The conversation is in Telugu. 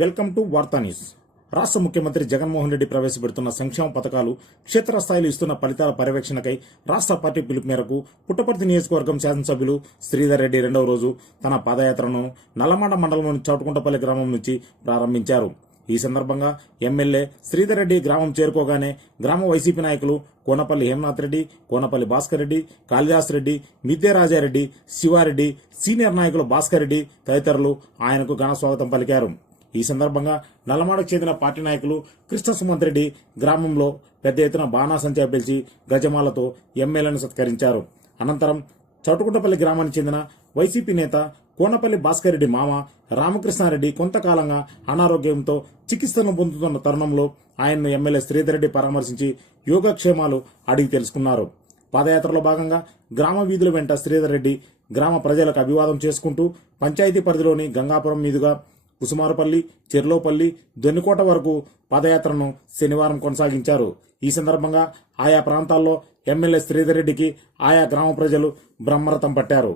వెల్కమ్ టు వార్తా న్యూస్. రాష్ట్ర ముఖ్యమంత్రి జగన్మోహన్ రెడ్డి ప్రవేశపెడుతున్న సంక్షేమ పథకాలు క్షేత్రస్థాయిలో ఇస్తున్న ఫలితాల పర్యవేక్షణకై రాష్ట్ర పార్టీ పిలుపు మేరకు పుట్టపర్తి నియోజకవర్గం శాసనసభ్యులు శ్రీధర్ రెడ్డి రెండవ రోజు తన పాదయాత్రను నల్లమాడ మండలంలోని చౌటుకుంటపల్లి గ్రామం నుంచి ప్రారంభించారు. ఈ సందర్భంగా ఎమ్మెల్యే శ్రీధర్ రెడ్డి గ్రామం చేరుకోగానే గ్రామ వైసీపీ నాయకులు కోనపల్లి హేమనాథ్ రెడ్డి, కోనపల్లి భాస్కర్ రెడ్డి, కాళిదాస్ రెడ్డి, మిద్దె రాజారెడ్డి, శివారెడ్డి, సీనియర్ నాయకులు భాస్కర్ రెడ్డి తదితరులు ఆయనకు ఘన స్వాగతం పలికారు. ఈ సందర్భంగా నల్లమాడకు చెందిన పార్టీ నాయకులు కృష్ణ సుమంత్ రెడ్డి గ్రామంలో పెద్ద ఎత్తున బాణాసంచా పిలిచి గజమాలతో ఎమ్మెల్యేను సత్కరించారు. అనంతరం చౌటుకుంటపల్లి గ్రామానికి చెందిన వైసీపీ నేత కోనపల్లి భాస్కర్ రెడ్డి మామ రామకృష్ణారెడ్డి కొంతకాలంగా అనారోగ్యంతో చికిత్సను పొందుతున్న తరుణంలో ఆయన్ను ఎమ్మెల్యే శ్రీధర్ రెడ్డి పరామర్శించి యోగక్షేమాలు అడిగి తెలుసుకున్నారు. పాదయాత్రలో భాగంగా గ్రామ వీధుల వెంట శ్రీధర్ రెడ్డి గ్రామ ప్రజలకు అభివాదం చేసుకుంటూ పంచాయతీ పరిధిలోని గంగాపురం మీదుగా కుసుమారుపల్లి, చెర్లోపల్లి, దొన్నికోట వరకు పాదయాత్రను శనివారం కొనసాగించారు. ఈ సందర్భంగా ఆయా ప్రాంతాల్లో ఎమ్మెల్యే శ్రీధర్ రెడ్డికి ఆయా గ్రామ ప్రజలు బ్రహ్మరథం పట్టారు.